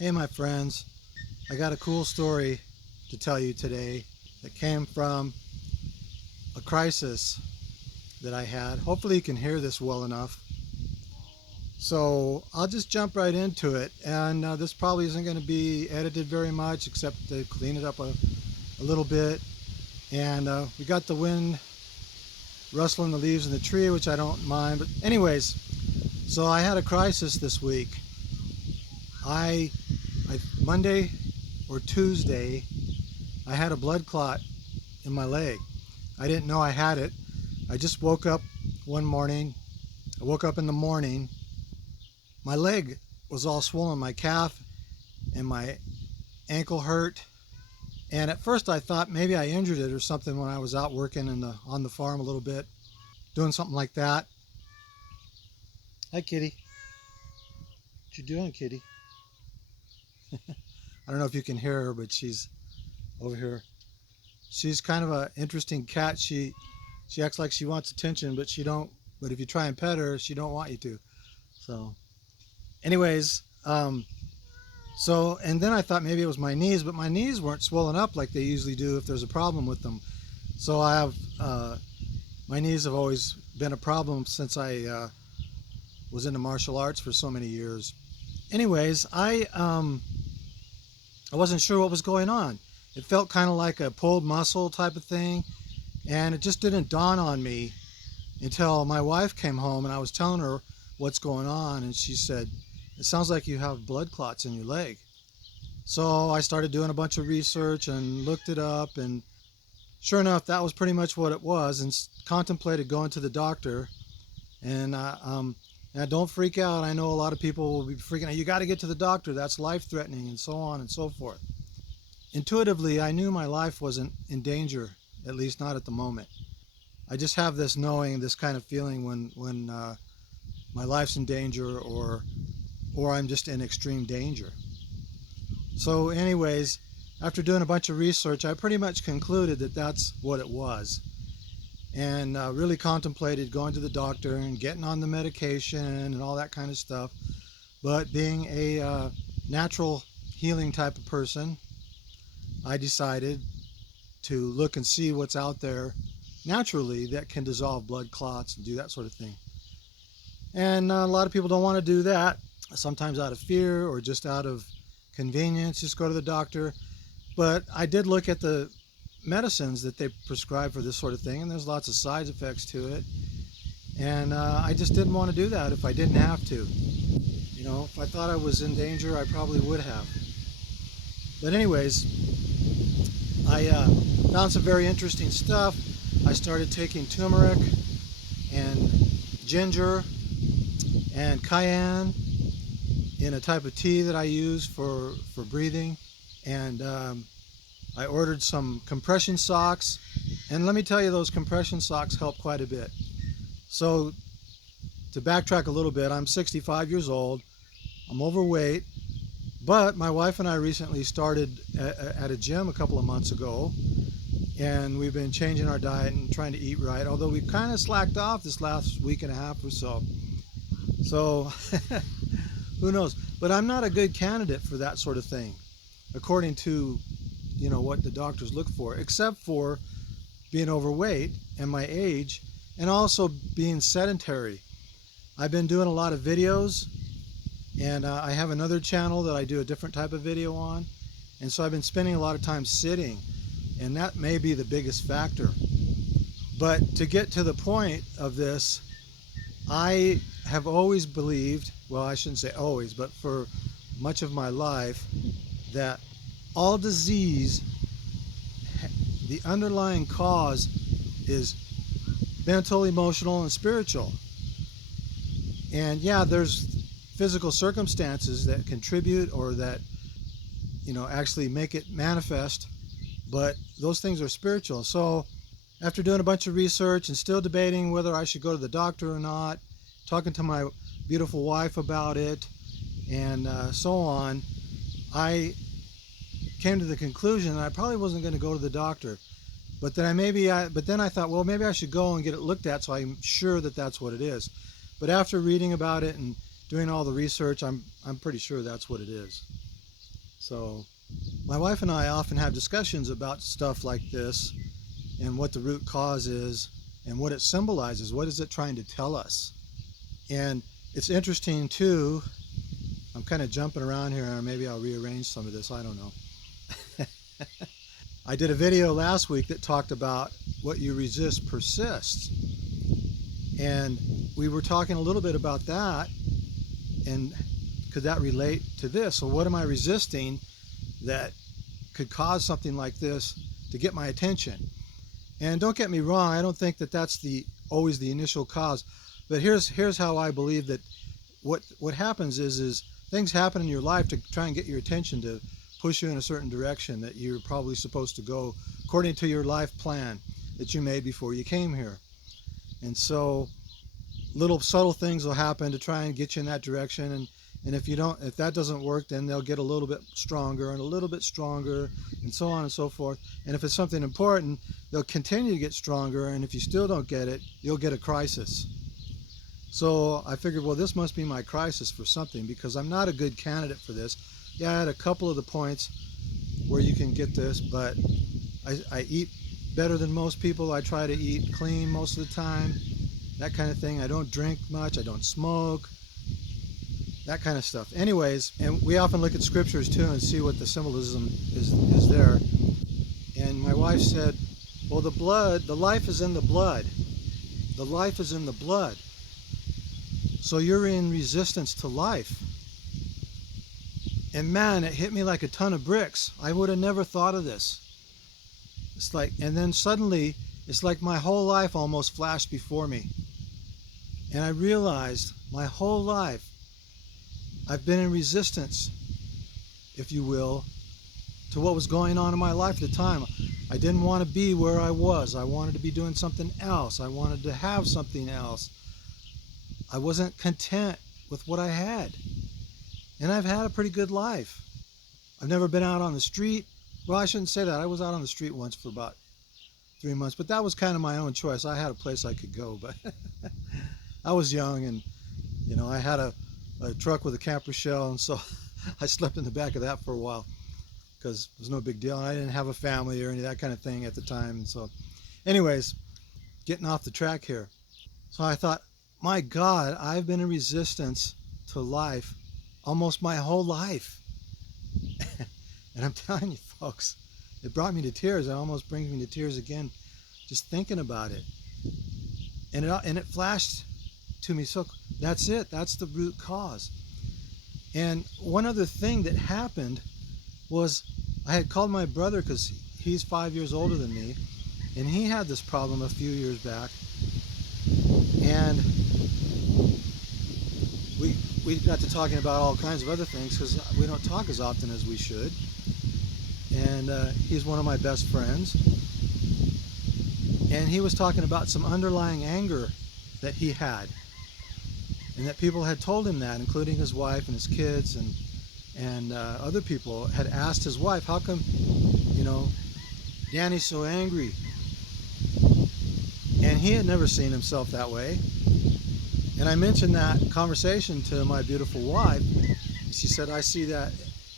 Hey my friends, I got a cool story to tell you today that came from a crisis that I had. Hopefully you can hear this well enough. So I'll just jump right into it, and this probably isn't going to be edited very much except to clean it up a little bit. And we got the wind rustling the leaves in the tree, which I don't mind. But anyways, so I had a crisis this week. I Monday or Tuesday, I had a blood clot in my leg. I didn't know I had it. I just woke up one morning. I woke up in the morning. My leg was all swollen. My calf and my ankle hurt. And at first I thought maybe I injured it or something when I was out working on the farm a little bit, doing something like that. Hi, kitty. What you doing, kitty? I don't know if you can hear her, but she's over here. She's kind of an interesting cat. She acts like she wants attention, but she don't. But if you try and pet her, she don't want you to. So, anyways, and then I thought maybe it was my knees, but my knees weren't swollen up like they usually do if there's a problem with them. So I have my knees have always been a problem since I was into martial arts for so many years. Anyways, I wasn't sure what was going on. It felt kind of like a pulled muscle type of thing, and it just didn't dawn on me until my wife came home and I was telling her what's going on, and she said, "It sounds like you have blood clots in your leg." So I started doing a bunch of research and looked it up, and sure enough, that was pretty much what it was, and contemplated going to the doctor. And now don't freak out. I know a lot of people will be freaking out. You got to get to the doctor. That's life-threatening, and so on and so forth. Intuitively, I knew my life wasn't in danger, at least not at the moment. I just have this knowing, this kind of feeling when my life's in danger, or I'm just in extreme danger. So anyways, after doing a bunch of research, I pretty much concluded that that's what it was, and really contemplated going to the doctor and getting on the medication and all that kind of stuff. But being a natural healing type of person, I decided to look and see what's out there naturally that can dissolve blood clots and do that sort of thing. And a lot of people don't want to do that, sometimes out of fear or just out of convenience, just go to the doctor. But I did look at the medicines that they prescribe for this sort of thing, and there's lots of side effects to it. And I just didn't want to do that if I didn't have to. You know, if I thought I was in danger, I probably would have. But anyways, I found some very interesting stuff. I started taking turmeric and ginger and cayenne in a type of tea that I use for breathing. And I ordered some compression socks. And let me tell you, those compression socks help quite a bit. So to backtrack a little bit, I'm 65 years old. I'm overweight. But my wife and I recently started at a gym a couple of months ago, and we've been changing our diet and trying to eat right, although we've kind of slacked off this last week and a half or so. So who knows? But I'm not a good candidate for that sort of thing, according to, you know, what the doctors look for, except for being overweight and my age, and also being sedentary. I've been doing a lot of videos, and I have another channel that I do a different type of video on, and so I've been spending a lot of time sitting, and that may be the biggest factor. But to get to the point of this, I have always believed, well, I shouldn't say always, but for much of my life, that all disease, the underlying cause is mental, emotional, and spiritual. And yeah, there's physical circumstances that contribute or that, you know, actually make it manifest, but those things are spiritual. So after doing a bunch of research and still debating whether I should go to the doctor or not, talking to my beautiful wife about it, and so on, I came to the conclusion that I probably wasn't going to go to the doctor. But then I thought, well, maybe I should go and get it looked at, so I'm sure that that's what it is. But after reading about it and doing all the research, I'm pretty sure that's what it is. So my wife and I often have discussions about stuff like this and what the root cause is and what it symbolizes. What is it trying to tell us? And it's interesting too. I'm kind of jumping around here, or maybe I'll rearrange some of this. I don't know. I did a video last week that talked about what you resist persists. And we were talking a little bit about that. And could that relate to this? So, what am I resisting that could cause something like this to get my attention? And don't get me wrong, I don't think that that's always the initial cause. But here's how I believe that what happens is things happen in your life to try and get your attention, to push you in a certain direction that you're probably supposed to go according to your life plan that you made before you came here. And so little subtle things will happen to try and get you in that direction, and if that doesn't work, then they'll get a little bit stronger and a little bit stronger, and so on and so forth. And if it's something important, they'll continue to get stronger, and if you still don't get it, you'll get a crisis. So I figured, well, this must be my crisis for something, because I'm not a good candidate for this. Yeah, I had a couple of the points where you can get this, but I eat better than most people. I try to eat clean most of the time, that kind of thing. I don't drink much. I don't smoke, that kind of stuff. Anyways, and we often look at scriptures too and see what the symbolism is there. And my wife said, well, the life is in the blood. The life is in the blood. So you're in resistance to life. And man, it hit me like a ton of bricks. I would have never thought of this. It's like, and then suddenly, it's like my whole life almost flashed before me. And I realized my whole life, I've been in resistance, if you will, to what was going on in my life at the time. I didn't want to be where I was. I wanted to be doing something else. I wanted to have something else. I wasn't content with what I had. And I've had a pretty good life. I've never been out on the street. Well, I shouldn't say that. I was out on the street once for about 3 months, but that was kind of my own choice. I had a place I could go, but I was young, and I had a truck with a camper shell, and so I slept in the back of that for a while because it was no big deal. And I didn't have a family or any of that kind of thing at the time. And so anyways, getting off the track here. So I thought, my God, I've been in resistance to life almost my whole life. And I'm telling you, folks, it brought me to tears. It almost brings me to tears again just thinking about it. And it flashed to me. So that's it. That's the root cause. And one other thing that happened was I had called my brother, because he's 5 years older than me, and he had this problem a few years back. And we got to talking about all kinds of other things, because we don't talk as often as we should. And he's one of my best friends. And he was talking about some underlying anger that he had, and that people had told him that, including his wife and his kids, and other people had asked his wife, how come, Danny's so angry? And he had never seen himself that way. And I mentioned that conversation to my beautiful wife. She said, I see that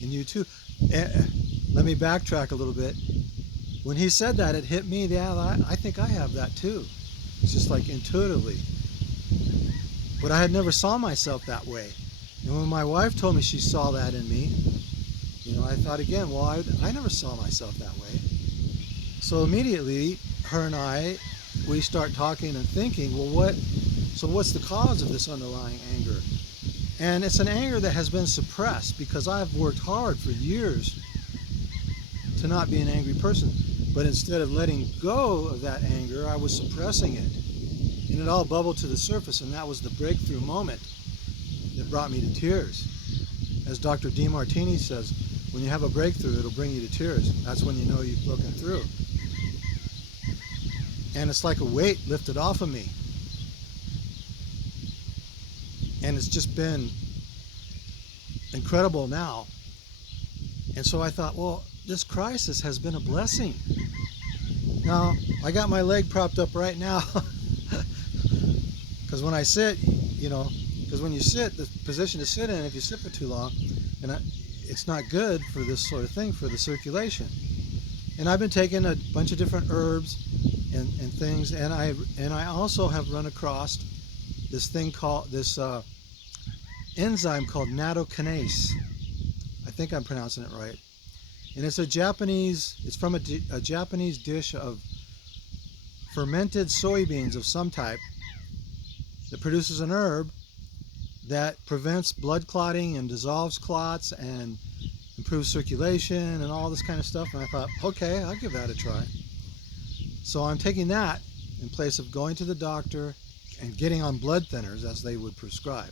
in you too. Let me backtrack a little bit. When he said that, it hit me. Yeah, I think I have that too. It's just like intuitively. But I had never saw myself that way. And when my wife told me she saw that in me, I thought again, well, I never saw myself that way. So immediately, her and we start talking and thinking, well, what's the cause of this underlying anger? And it's an anger that has been suppressed, because I've worked hard for years to not be an angry person. But instead of letting go of that anger, I was suppressing it. And it all bubbled to the surface, and that was the breakthrough moment that brought me to tears. As Dr. DeMartini says, when you have a breakthrough, it'll bring you to tears. That's when you know you've broken through. And it's like a weight lifted off of me. And it's just been incredible now. And so I thought, well, this crisis has been a blessing. Now, I got my leg propped up right now. Because when I sit, because when you sit, the position to sit in, if you sit for too long, and it's not good for this sort of thing, for the circulation. And I've been taking a bunch of different herbs and things, and I also have run across this thing called this enzyme called nattokinase. I think I'm pronouncing it right. And it's it's from a Japanese dish of fermented soybeans of some type that produces an herb that prevents blood clotting and dissolves clots and improves circulation and all this kind of stuff. And I thought, okay, I'll give that a try. So I'm taking that in place of going to the doctor and getting on blood thinners as they would prescribe.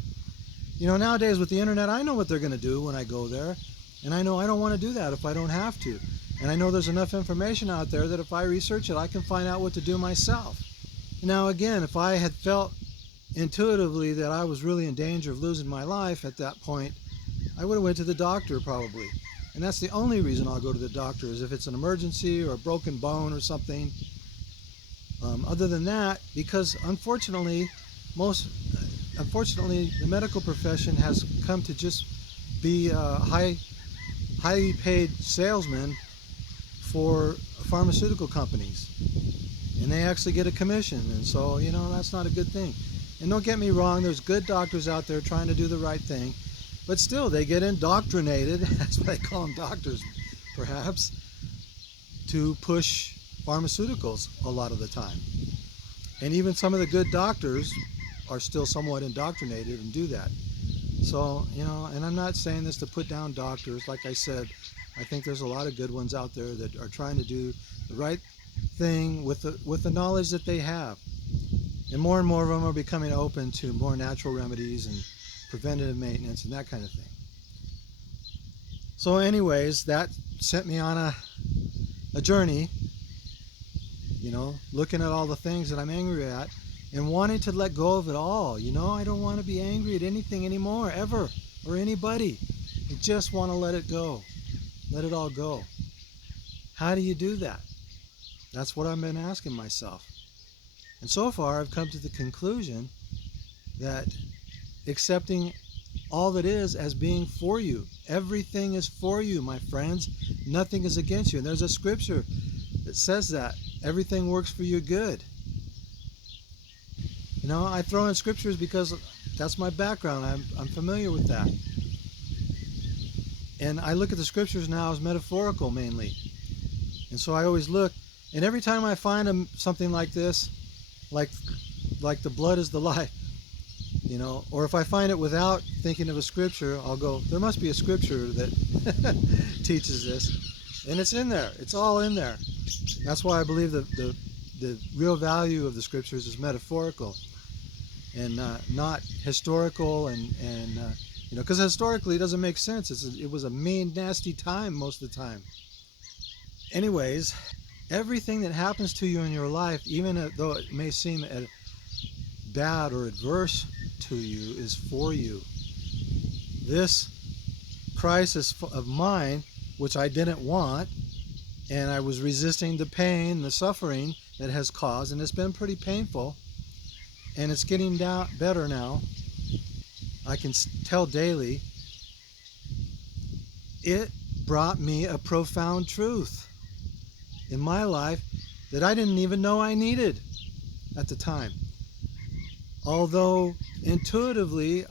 You know, nowadays with the internet, I know what they're going to do when I go there, and I know I don't want to do that if I don't have to. And I know there's enough information out there that if I research it, I can find out what to do myself. Now again, if I had felt intuitively that I was really in danger of losing my life at that point, I would have went to the doctor probably. And that's the only reason I'll go to the doctor, is if it's an emergency or a broken bone or something. Other than that, because unfortunately, the medical profession has come to just be highly paid salesmen for pharmaceutical companies, and they actually get a commission, and so, you know, that's not a good thing. And don't get me wrong, there's good doctors out there trying to do the right thing, but still they get indoctrinated, that's why they call them doctors perhaps, to push pharmaceuticals a lot of the time. And even some of the good doctors are still somewhat indoctrinated and do that. So, you know, and I'm not saying this to put down doctors. Like I said, I think there's a lot of good ones out there that are trying to do the right thing with the knowledge that they have. And more of them are becoming open to more natural remedies and preventative maintenance and that kind of thing. So anyways, that sent me on a journey, you know, looking at all the things that I'm angry at and wanting to let go of it all. You know, I don't want to be angry at anything anymore, ever, or anybody. I just want to let it go. Let it all go. How do you do that? That's what I've been asking myself. And so far, I've come to the conclusion that accepting all that is as being for you. Everything is for you, my friends. Nothing is against you. And there's a scripture that says that. Everything works for your good. You know, I throw in scriptures because that's my background. I'm familiar with that. And I look at the scriptures now as metaphorical mainly. And so I always look, and every time I find something like this, like the blood is the life, you know, or if I find it without thinking of a scripture, I'll go, there must be a scripture that teaches this. And it's in there. It's all in there. That's why I believe that the real value of the scriptures is metaphorical and not historical, and you know, because historically it doesn't make sense. It was a mean, nasty time most of the time. Anyways, everything that happens to you in your life, even though it may seem bad or adverse to you, is for you. This crisis of mine, which I didn't want, and I was resisting the pain, the suffering that has caused, and it's been pretty painful, and it's getting better now. I can tell daily. It brought me a profound truth in my life that I didn't even know I needed at the time. Although intuitively,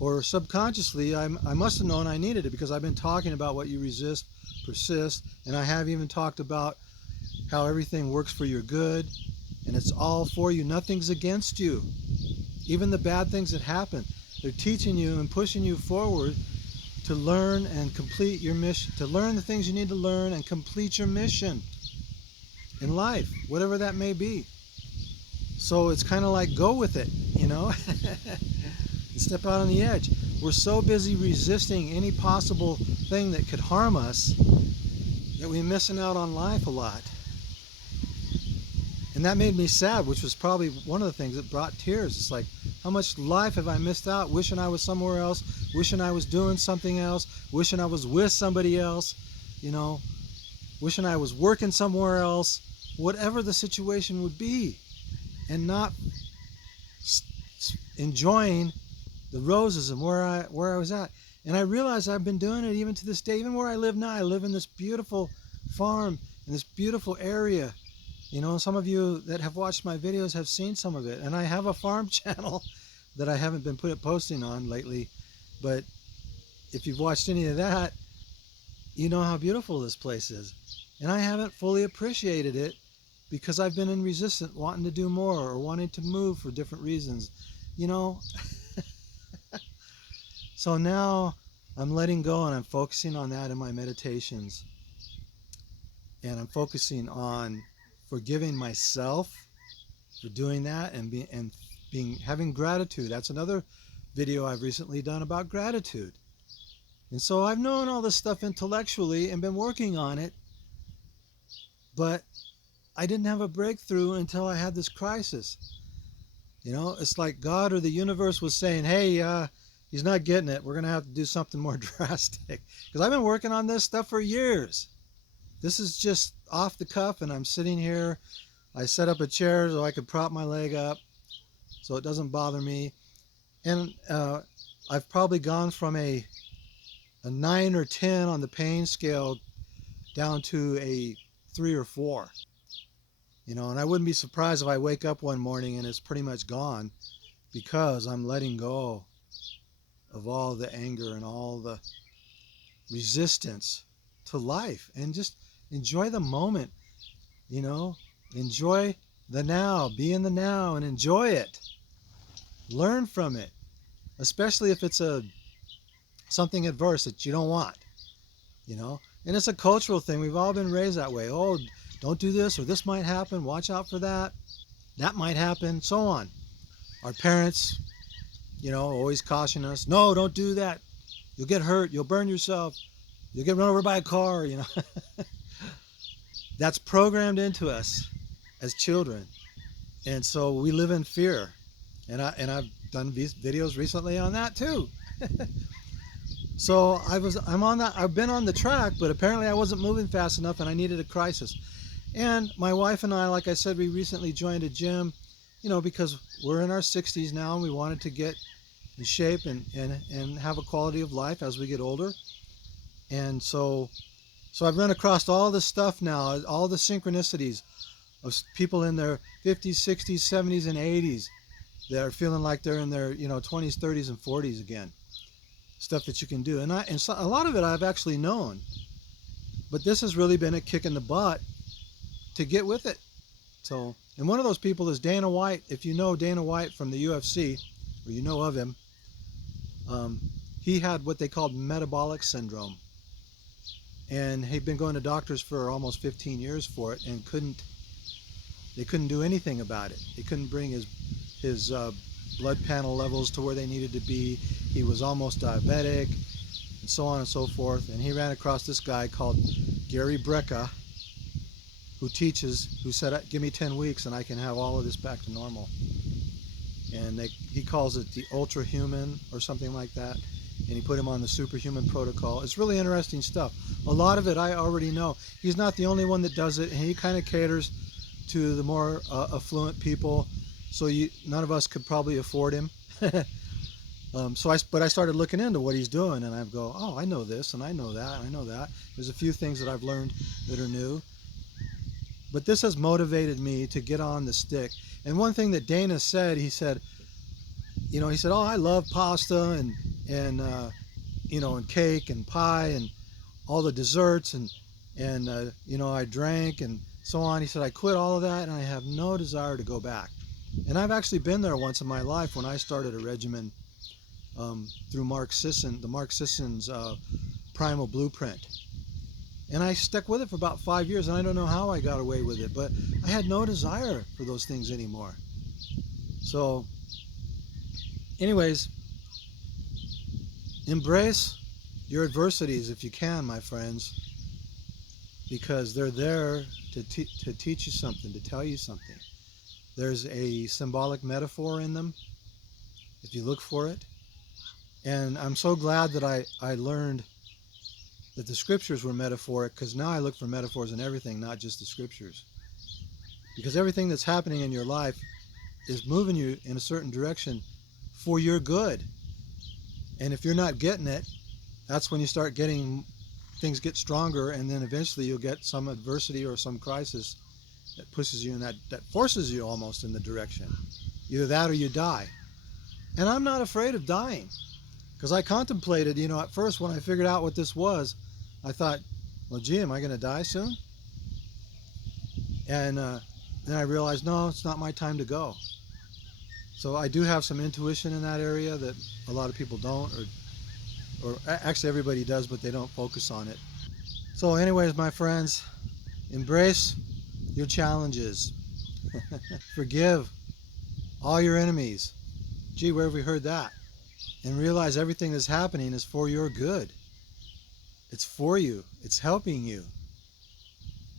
or subconsciously, I must have known I needed it, because I've been talking about what you resist, persist, and I have even talked about how everything works for your good, and it's all for you. Nothing's against you. Even the bad things that happen, they're teaching you and pushing you forward to learn and complete your mission, to learn the things you need to learn and complete your mission in life, whatever that may be. So it's kind of like, go with it, you know. Step out on the edge. We're so busy resisting any possible thing that could harm us that we're missing out on life a lot. And that made me sad, which was probably one of the things that brought tears. It's like, how much life have I missed out, wishing I was somewhere else, wishing I was doing something else, wishing I was with somebody else, you know, wishing I was working somewhere else, whatever the situation would be, and not enjoying the roses and where I was at. And I realize I've been doing it even to this day. Even where I live now, I live in this beautiful farm in this beautiful area. You know, some of you that have watched my videos have seen some of it. And I have a farm channel that I haven't been posting on lately. But if you've watched any of that, you know how beautiful this place is. And I haven't fully appreciated it because I've been in resistance, wanting to do more or wanting to move for different reasons. You know, so now I'm letting go and I'm focusing on that in my meditations. And I'm focusing on forgiving myself for doing that and having gratitude. That's another video I've recently done about gratitude. And so I've known all this stuff intellectually and been working on it, but I didn't have a breakthrough until I had this crisis. You know, it's like God or the universe was saying, hey, he's not getting it. We're going to have to do something more drastic. Because I've been working on this stuff for years. This is just off the cuff, and I'm sitting here. I set up a chair so I could prop my leg up so it doesn't bother me. And I've probably gone from a 9 or 10 on the pain scale down to a 3 or 4. You know, and I wouldn't be surprised if I wake up one morning and it's pretty much gone because I'm letting go of all the anger and all the resistance to life and just enjoy the moment, you know, enjoy the now, be in the now and enjoy it. Learn from it, especially if it's something adverse that you don't want, you know. And it's a cultural thing. We've all been raised that way. Oh, don't do this or this might happen. Watch out for that. That might happen, so on. Our parents, you know, always caution us. No, don't do that. You'll get hurt. You'll burn yourself. You'll get run over by a car, you know. That's programmed into us as children. And so we live in fear. And I've done these videos recently on that too. So I've been on the track, but apparently I wasn't moving fast enough and I needed a crisis. And my wife and I, like I said, we recently joined a gym, you know, because we're in our 60s now and we wanted to get in shape and have a quality of life as we get older. And so I've run across all this stuff now, all the synchronicities of people in their 50s, 60s, 70s, and 80s that are feeling like they're in their, you know, 20s, 30s, and 40s again. Stuff that you can do. And so, a lot of it I've actually known. But this has really been a kick in the butt to get with it. So, and one of those people is Dana White. If you know Dana White from the UFC, or you know of him, he had what they called metabolic syndrome. And he'd been going to doctors for almost 15 years for it and they couldn't do anything about it. They couldn't bring his blood panel levels to where they needed to be. He was almost diabetic and so on and so forth. And he ran across this guy called Gary Brecka, who said, give me 10 weeks and I can have all of this back to normal. And he calls it the ultra human or something like that. And he put him on the superhuman protocol. It's really interesting stuff. A lot of it I already know. He's not the only one that does it, and he kind of caters to the more affluent people. So none of us could probably afford him. But I started looking into what he's doing, and I go, oh, I know this, and I know that, and I know that. There's a few things that I've learned that are new. But this has motivated me to get on the stick. And one thing that Dana said, he said, oh, I love pasta and cake and pie and all the desserts and I drank and so on. He said, I quit all of that and I have no desire to go back. And I've actually been there once in my life when I started a regimen through Mark Sisson's Primal Blueprint. And I stuck with it for about 5 years, and I don't know how I got away with it, but I had no desire for those things anymore. So, anyways, embrace your adversities if you can, my friends, because they're there to teach you something, to tell you something. There's a symbolic metaphor in them, if you look for it. And I'm so glad that I learned that the scriptures were metaphoric, because now I look for metaphors in everything, not just the scriptures. Because everything that's happening in your life is moving you in a certain direction for your good. And if you're not getting it, that's when you start getting things get stronger, and then eventually you'll get some adversity or some crisis that pushes you in that forces you almost in the direction. Either that or you die. And I'm not afraid of dying because I contemplated, at first when I figured out what this was, I thought, well, gee, am I going to die soon? And then I realized, no, it's not my time to go. So I do have some intuition in that area that a lot of people don't, or actually everybody does, but they don't focus on it. So anyways, my friends, embrace your challenges. Forgive all your enemies. Gee, where have we heard that? And realize everything that's happening is for your good. It's for you. It's helping you.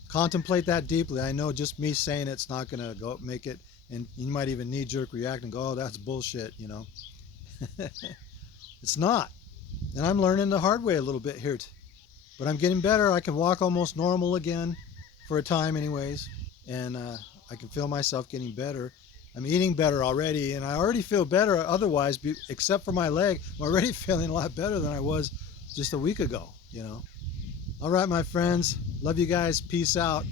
Contemplate that deeply. I know just me saying it's not going to go make it, and you might even knee-jerk react and go, oh, that's bullshit, It's not. And I'm learning the hard way a little bit here. But I'm getting better. I can walk almost normal again, for a time anyways. And I can feel myself getting better. I'm eating better already, and I already feel better otherwise, except for my leg. I'm already feeling a lot better than I was just a week ago, All right, my friends. Love you guys. Peace out.